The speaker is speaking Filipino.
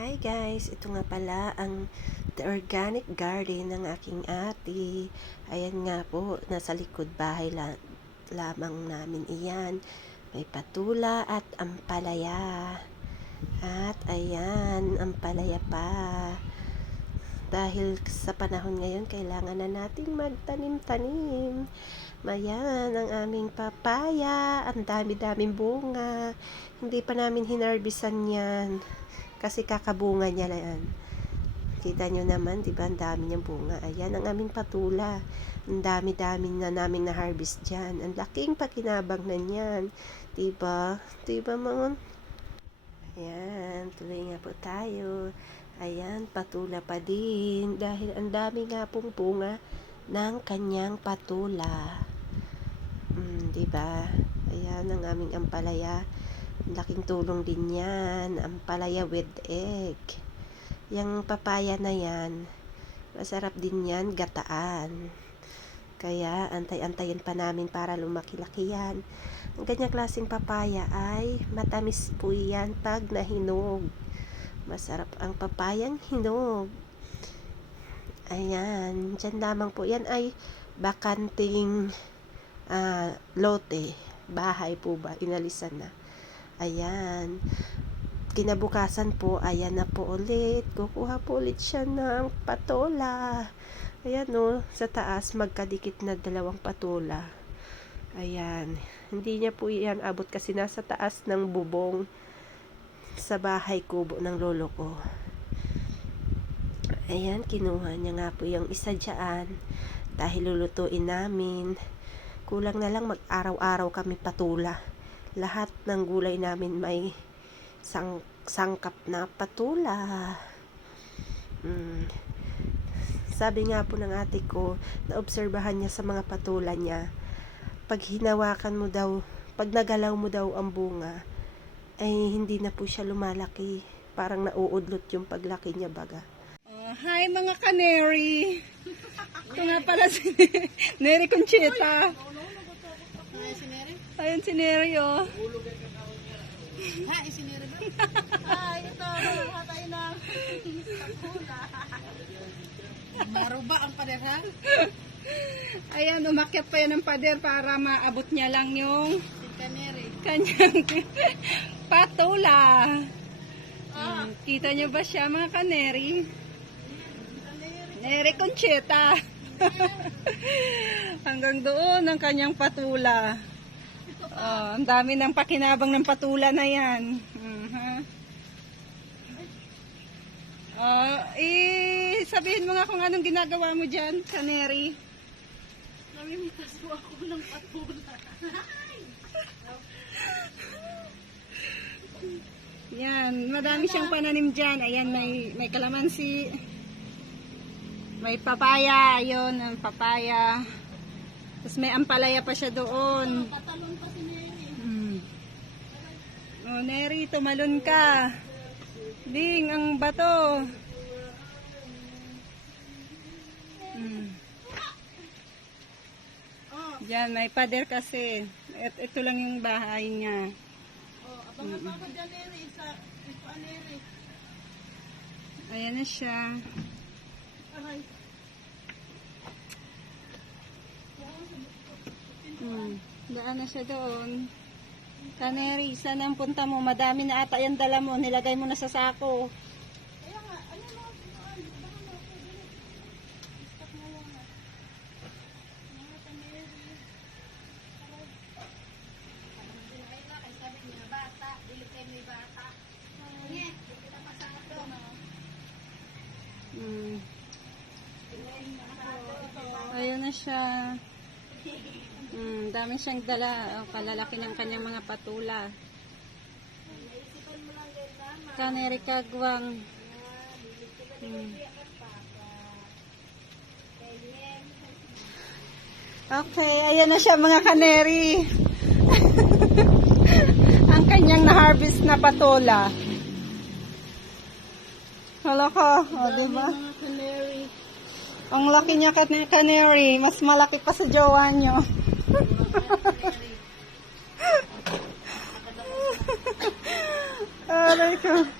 Hi guys, ito nga pala ang the organic garden ng aking ate. Ayan nga po, nasa likod bahay la lamang namin iyan. May patula at ampalaya. At ayan, ampalaya pa. Dahil sa panahon ngayon, kailangan na nating magtanim-tanim. Mayan, ang aming papaya. Ang dami-daming bunga. Hindi pa namin hinarbisan yan. Kasi kakabunga niya na. Kita nyo naman, di ba? Ang dami niyang bunga. Ayan, ang aming patula. Ang dami-dami na namin na-harvest dyan. Ang laking pakinabang na niyan. Di ba? Di ba mga? Ayan, tuloy nga po tayo. Ayan, patula pa din. Dahil ang dami nga pong bunga ng kanyang patula. Mm, di ba? Ayan, ang aming ampalaya. Laking tulong din yan. Ampalaya with egg. Yung papaya na yan, masarap din yan gataan. Kaya antay-antayin pa namin para lumaki-laki yan. Ang ganyang klaseng papaya ay matamis po yan pag nahinog. Masarap ang papayang hinog. Ayan, dyan lamang po. Yan ay bakanting ah, lote. Bahay po ba? Inalisan na. Ayan. Kinabukasan po, ayan na po ulit. Kukuha po ulit siya ng patola. Ayan o, sa taas magkadikit na dalawang patola. Ayan. Hindi niya po yan abot kasi nasa taas ng bubong sa bahay kubo ng lolo ko. Ayan, kinuha niya nga po yung isa dyan. Dahil lulutuin namin. Kulang na lang mag-araw-araw kami patula. Lahat ng gulay namin may sang sangkap na patula. Mm. Sabi nga po ng ate ko, naobserbahan niya sa mga patula niya, pag hinawakan mo daw, pag nagalaw mo daw ang bunga, ay hindi na po siya lumalaki. Parang nauudlot yung paglaki niya baga. Oh, hi mga canary. Ito nga pala si Neri Conchita. Ayun si Neri oh. Ay, ito, hatay na. Maruba ang pader ha? Ayan, umakyat pa yan ng pader para maabot niya lang yung Si Canary. kanyang patula. Mm, kita niyo ba siya mga canary? Neri Conchita. Hanggang doon ang kanyang patula. Oh, ang dami ng pakinabang ng patula na yan. Mhm. Oh, eh, sabihin mo nga kung anong ginagawa mo dyan, Canary. Namimitas po ako ng patula. Yan, madami siyang pananim dyan. Ayan, may, may kalamansi. May papaya, ayun, ang papaya. Tapos may ampalaya pa siya doon. Katalon pa si Mary. Hmm. Oh, Neri, tumalon ka. Ding, ang bato. Oh, Diyan, may pader kasi. Et, ito lang yung bahay niya. oh, abangan pa ako dyan. Sa, ito, Mary. Ayan na siya. Aray. Hmm. Na siya doon. Canary, saan ang punta mo? Madami na ata yung dala mo. Nilagay mo na sa sako. Ano? Ano. Hmm. Ayun na siya. Hmm, dami siyang dala. Oh, kalalaki ng kanyang mga patula. Canary kagwang. Hmm. Okay, ayan na siya mga canary. Ang kanyang na-harvest na patola. Hala ka, o diba? Mga Canary. Ang laki niya ka canary, mas malaki pa sa jowa niyo. Aray ko.